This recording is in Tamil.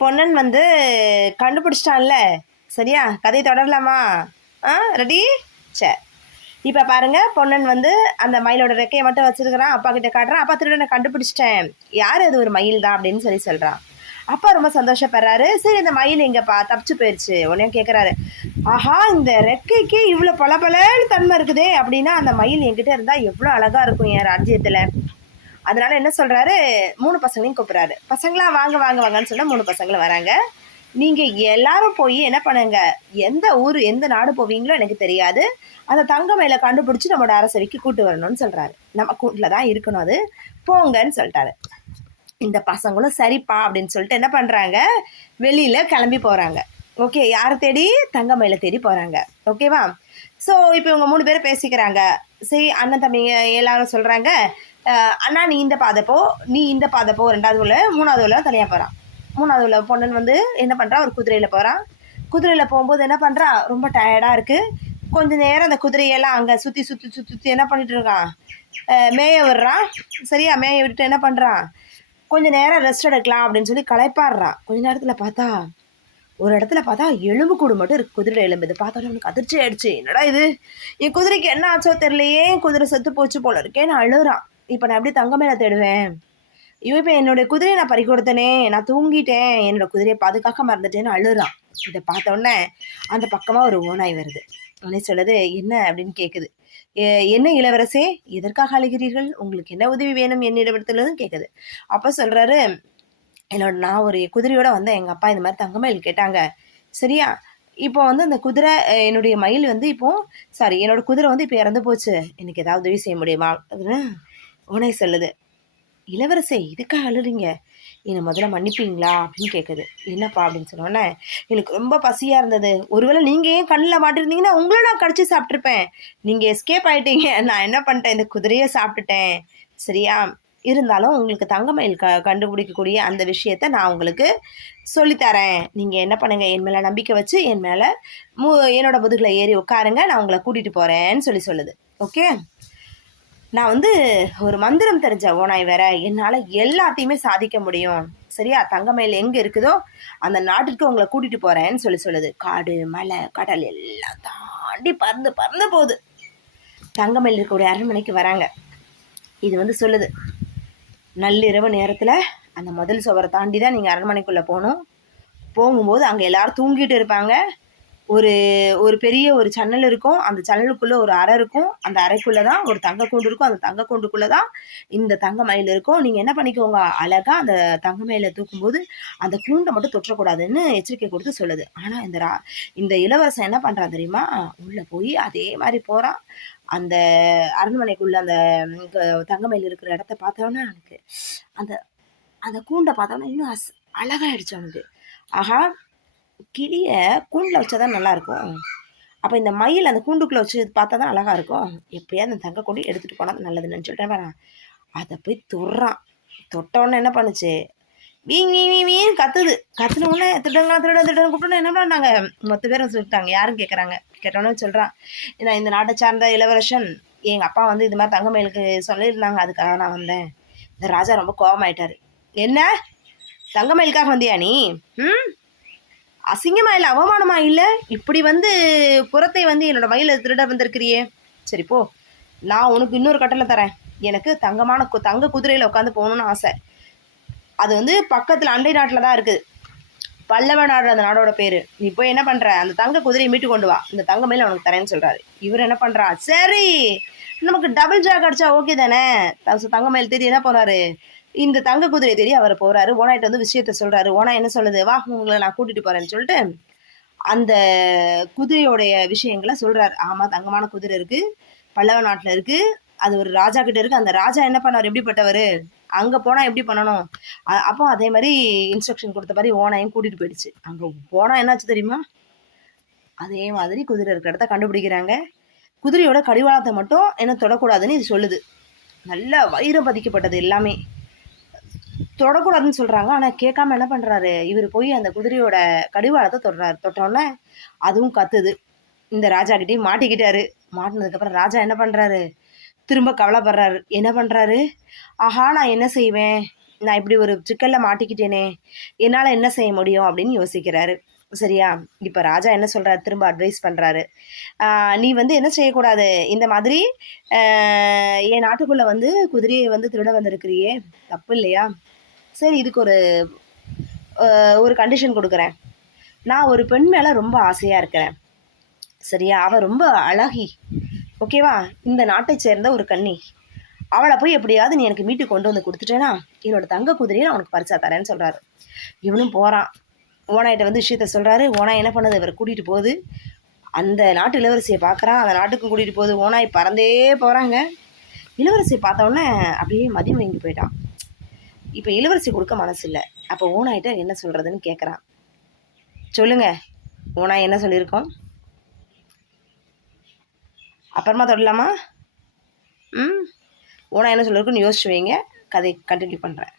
பொன்னன் வந்து கண்டுபிடிச்சிட்டான்ல. சரியா, கதை தொடரலாமா? ரெடி? சரி. இப்போ பாருங்க, பொன்னன் வந்து அந்த மயிலோட ரெக்கையை மட்டும் வச்சிருக்கிறான். அப்பா கிட்ட காட்டுறான். அப்பா திருடனை கண்டுபிடிச்சிட்டேன், யார் அது, ஒரு மயில் தான் அப்படின்னு சொல்றான். அப்பா ரொம்ப சந்தோஷப்படுறாரு. சரி, இந்த மயில் எங்கப்பா தப்பிச்சு போயிடுச்சு. உடனே கேட்குறாரு, ஆஹா, இந்த ரெக்கைக்கு இவ்வளோ பலன்னு தன்மை இருக்குதே அப்படின்னா அந்த மயில் என்கிட்ட இருந்தால் எவ்வளோ அழகா இருக்கும் என் ராஜ்யத்தில். அதனால என்ன சொல்றாரு, 3 பசங்களையும் கூப்பிடுறாரு. பசங்களா வாங்க வாங்க வாங்கன்னு சொன்னா 3 பசங்களும் வராங்க. நீங்க எல்லாரும் போய் என்ன பண்ணுங்க, எந்த ஊர் எந்த நாடு போவீங்களோ எனக்கு தெரியாது, அந்த தங்க மயிலை கண்டுபிடிச்சி நம்மளோட அரசவைக்கு கூட்டு வரணும்னு சொல்றாரு. நம்ம கூட்டில் தான் இருக்கணும், அது போங்கன்னு சொல்லிட்டாரு. இந்த பசங்களும் சரிப்பா அப்படின்னு சொல்லிட்டு என்ன பண்றாங்க, வெளியில கிளம்பி போறாங்க. ஓகே, யாரை தேடி? தங்க மயிலை தேடி போறாங்க. ஓகேவா? ஸோ இப்போ இவங்க 3 பேரும் பேசிக்கிறாங்க. சரி, அண்ணன் தம்பிங்க எல்லாரும் சொல்றாங்க, அண்ணா நீ இந்த பாதை போ, நீ இந்த பாதை போ. 2வது உள்ள 3வது உள்ள தனியாக போகிறான். 3வது உள்ள பொண்ணன் வந்து என்ன பண்ணுறான், ஒரு குதிரையில் போகிறான். குதிரையில் போகும்போது என்ன பண்ணுறான், ரொம்ப டயர்டாக இருக்குது. கொஞ்சம் நேரம் அந்த குதிரையெல்லாம் அங்கே சுற்றி சுற்றி சுற்றி சுற்றி என்ன பண்ணிட்டு இருக்கான், மேய விடுறான். சரியா, மேய விட்டுட்டு என்ன பண்ணுறான், கொஞ்சம் நேரம் ரெஸ்ட் எடுக்கலாம் அப்படின்னு சொல்லி களைப்பாடுறான். கொஞ்ச நேரத்தில் பார்த்தா ஒரு இடத்துல பார்த்தா எலும்பு கூடு மட்டும் இருக்கு, குதிரை எலும்பு. இது பார்த்தோன்னே அவனுக்கு அதிர்ச்சி ஆயிடுச்சு. என்னடா இது, என் குதிரைக்கு என்ன ஆச்சோ தெரியலையே, குதிரை செத்து போச்சு போல இருக்கேன்னு அழுறான். இப்போ நான் எப்படி தங்க மேலே தேடுவேன், இப்போ என்னுடைய குதிரையை நான் பறி கொடுத்தனே, நான் தூங்கிட்டேன், என்னோட குதிரையை பாதுகாக்க மறந்துட்டேன்னு அழுறான். இதை பார்த்தோன்னே அந்த பக்கமாக ஒரு ஓநாய் வருது. உடனே சொல்லுது, என்ன அப்படின்னு கேட்குது. என்ன இளவரசே, எதற்காக அழுகிறீர்கள், உங்களுக்கு என்ன உதவி வேணும் என்னிடத்துலன்னு கேட்குது. அப்போ சொல்கிறாரு, நான் ஒரு குதிரையோட வந்தேன், எங்கள் அப்பா இந்த மாதிரி தங்க மயில் கேட்டாங்க. சரியா, இப்போ வந்து அந்த குதிரை, என்னுடைய மயில் வந்து என்னோட குதிரை வந்து இப்போ இறந்து போச்சு, எனக்கு ஏதாவது உதவி செய்ய முடியுமா அப்படின்னு உடனே சொல்லுது. இளவரசே, இதுக்காக அழுறீங்க, என்னை முதல்ல மன்னிப்பீங்களா அப்படின்னு கேட்குது. என்னப்பா அப்படின்னு சொன்னோன்னே, எனக்கு ரொம்ப பசியாக இருந்தது, ஒருவேளை நீங்கள் ஏன் கண்ணில் மாட்டிருந்தீங்கன்னா உங்களை நான் கடிச்சு சாப்பிட்ருப்பேன், நீங்கள் எஸ்கேப் ஆகிட்டீங்க, நான் என்ன பண்ணிட்டேன், இந்த குதிரையை சாப்பிட்டுட்டேன். சரியா, இருந்தாலும் உங்களுக்கு தங்க மயில் கண்டுபிடிக்கக்கூடிய அந்த விஷயத்த நான் உங்களுக்கு சொல்லித்தரேன். நீங்கள் என்ன பண்ணுங்கள், என் மேலே நம்பிக்கை வச்சு என் மேலே என்னோட முதுகில் ஏறி உட்காருங்க, நான் உங்களை கூட்டிகிட்டு போகிறேன்னு சொல்லுது. ஓகே, நான் வந்து ஒரு மந்திரம் தெரிஞ்ச ஓனாய் வேற, என்னால் எல்லாத்தையுமே சாதிக்க முடியும். சரியா, தங்க மயில் எங்கே இருக்குதோ அந்த நாட்டுக்கு உங்களை கூட்டிகிட்டு போகிறேன்னு சொல்லுது. காடு மலை கடல் எல்லாம் தாண்டி பறந்து பறந்து போகுது. தங்க மயில் இருக்கக்கூடிய அரண்மனைக்கு வராங்க. இது வந்து சொல்லுது, நள்ளிரவு நேரத்தில் அந்த முதல் சுவரை தாண்டி தான் நீங்கள் அரண்மனைக்குள்ளே போகணும். போகும்போது அங்கே எல்லோரும் தூங்கிட்டு இருப்பாங்க. ஒரு பெரிய ஒரு ஜன்னல் இருக்கும், அந்த ஜன்னலுக்குள்ளே ஒரு அறை இருக்கும், அந்த அறைக்குள்ளே தான் ஒரு தங்க கூண்டு இருக்கும், அந்த தங்க கூண்டுக்குள்ளே தான் இந்த தங்க மயில் இருக்கும். நீங்கள் என்ன பண்ணிக்கோங்க, அழகாக அந்த தங்க மயிலை தூக்கும்போது அந்த கூண்டை மட்டும் தொற்றக்கூடாதுன்னு எச்சரிக்கை கொடுத்து சொல்லுது. ஆனால் இந்த இளவரசன் என்ன பண்ணுறான் தெரியுமா, உள்ளே போய் அதே மாதிரி போகிறான். அந்த அரண்மனைக்குள்ள அந்த தங்கமயில் இருக்கிற இடத்த பார்த்தோன்னா எனக்கு அந்த அந்த கூண்டை பார்த்தோன்னா இன்னும் அழகாயிடுச்சு அவனுக்கு. ஆஹா, கிளிய கூண்டில் வச்சாதான் நல்லா இருக்கும், அப்போ இந்த மயில் அந்த கூண்டுக்குள்ளே வச்சு பார்த்தா தான் அழகா இருக்கும், எப்படியாவது அந்த தங்க கொண்டு எடுத்துகிட்டு போனால் நல்லதுன்னு சொல்லிட்டேன் வரேன். அதை போய் தொட்டோன்னே என்ன பண்ணுச்சு, வீன் கத்துது. கத்துன உடனே திருடன் கூப்பிட்டு என்ன பண்ணாங்க, மொத்த பேரும் சொல்லிட்டாங்க. யாரும் கேட்டோன்னே சொல்கிறான், நான் இந்த நாட்டை சார்ந்த இளவரசன், எங்கள் அப்பா வந்து இது மாதிரி தங்க மயிலுக்கு சொல்லியிருந்தாங்க, அதுக்காக நான் வந்தேன். இந்த ராஜா ரொம்ப கோபமாயிட்டாரு. என்ன, தங்க மயிலுக்காக வந்தியா நீ? அசிங்கமா இல்லை, அவமானமா இல்லை, இப்படி வந்து புறத்தை வந்து என்னோட மயிலை திருட வந்திருக்கிறியே. சரி போ, நான் உனக்கு இன்னொரு கட்டளை தரேன். எனக்கு தங்க குதிரையில் உட்காந்து போகணுன்னு ஆசை. அது வந்து பக்கத்தில் அண்டை நாட்டில் தான் இருக்குது, பல்லவ நாடு அந்த நாடோட பேர். நீ போய் என்ன பண்ணுற, அந்த தங்க குதிரையை மீட்டு கொண்டு வா, இந்த தங்க மயில் அவனுக்கு தரேன்னு சொல்கிறாரு. இவர் என்ன பண்ணுறா, சரி நமக்கு டபுள் ஜாக் அடிச்சா ஓகே தானே. தங்க மயில் தேடி என்ன போகிறாரு, இந்த தங்க குதிரை தேடி அவர் போகிறாரு. ஓனாயிட்ட வந்து விஷயத்த சொல்கிறாரு. ஓனா என்ன சொல்லுது, வா உங்களை நான் கூட்டிகிட்டு போகிறேன்னு சொல்லிட்டு அந்த குதிரையோடைய விஷயங்களை சொல்கிறாரு. ஆமாம், தங்கமான குதிரை இருக்குது, பல்லவ நாட்டில் இருக்குது, அது ஒரு ராஜா கிட்ட இருக்குது. அந்த ராஜா என்ன பண்ணார், எப்படிப்பட்டவர், அங்கே போனால் எப்படி பண்ணணும், அப்போ அதே மாதிரி இன்ஸ்ட்ரக்ஷன் கொடுத்த மாதிரி ஓனாயும் கூட்டிகிட்டு போயிடுச்சு. அங்கே போனால் என்னாச்சு தெரியுமா, அதே மாதிரி குதிரை இருக்கிற இடத்த கண்டுபிடிக்கிறாங்க. குதிரையோட கடிவாளத்தை மட்டும் என்ன தொடக்கூடாதுன்னு இது சொல்லுது. நல்ல வைரம் பதிக்கப்பட்டது எல்லாமே, தொடக்கூடாதுன்னு சொல்கிறாங்க. ஆனால் கேட்காம என்ன பண்ணுறாரு, இவர் போய் அந்த குதிரையோட கடிவாளத்தை தொட்டோன்னே அதுவும் கத்துது. இந்த ராஜா கிட்டேயும் மாட்டிக்கிட்டாரு. மாட்டினதுக்கப்புறம் ராஜா என்ன பண்ணுறாரு, திரும்ப கவலைப்படுறாரு. என்ன பண்ணுறாரு, ஆஹா நான் என்ன செய்வேன், நான் இப்படி ஒரு சிக்கலில் மாட்டிக்கிட்டேனே, என்னால் என்ன செய்ய முடியும் அப்படின்னு யோசிக்கிறாரு. சரியா? இப்போ ராஜா என்ன சொல்கிறாரு, திரும்ப அட்வைஸ் பண்ணுறாரு. நீ வந்து என்ன செய்யக்கூடாது, இந்த மாதிரி என் நாட்டுக்குள்ளே வந்து குதிரையை வந்து திருட வந்திருக்கிறியே, தப்பு இல்லையா? சரி, இதுக்கு ஒரு கண்டிஷன் கொடுக்குறேன். நான் ஒரு பெண் மேலே ரொம்ப ஆசையாக இருக்கிறேன். சரியா? அவள் ரொம்ப அழகி, ஓகேவா? இந்த நாட்டை சேர்ந்த ஒரு கன்னி. அவளை போய் எப்படியாவது நீ எனக்கு மீட்டு கொண்டு வந்து கொடுத்துட்டேன்னா என்னோட தங்க குதிரையை நான் உனக்கு பரிசா தரேன்னு சொல்கிறாரு. இவனும் போகிறான், ஓனாயிட்ட வந்து விஷயத்த சொல்கிறாரு. ஓனா என்ன பண்ணுது, இவர் கூட்டிகிட்டு போகுது. அந்த நாட்டு இளவரசியை பார்க்குறான், அந்த நாட்டுக்கும் கூட்டிகிட்டு போகுது. ஓனாய் பறந்தே போகிறாங்க. இளவரசியை பார்த்தோன்னே அப்படியே மதியம் வாங்கி போயிட்டான். இப்போ இளவரசி கொடுக்க மனசு இல்லை. அப்போ ஓனாயிட்ட என்ன சொல்கிறதுன்னு கேட்குறான். சொல்லுங்க, ஓனாய் என்ன சொல்லியிருக்கோம்? அப்புறமா தொடலாமா? ஓனா என்ன சொல்லியிருக்குன்னு யோசிச்சு வைங்க. கதை கண்டினியூ பண்ணுறேன்.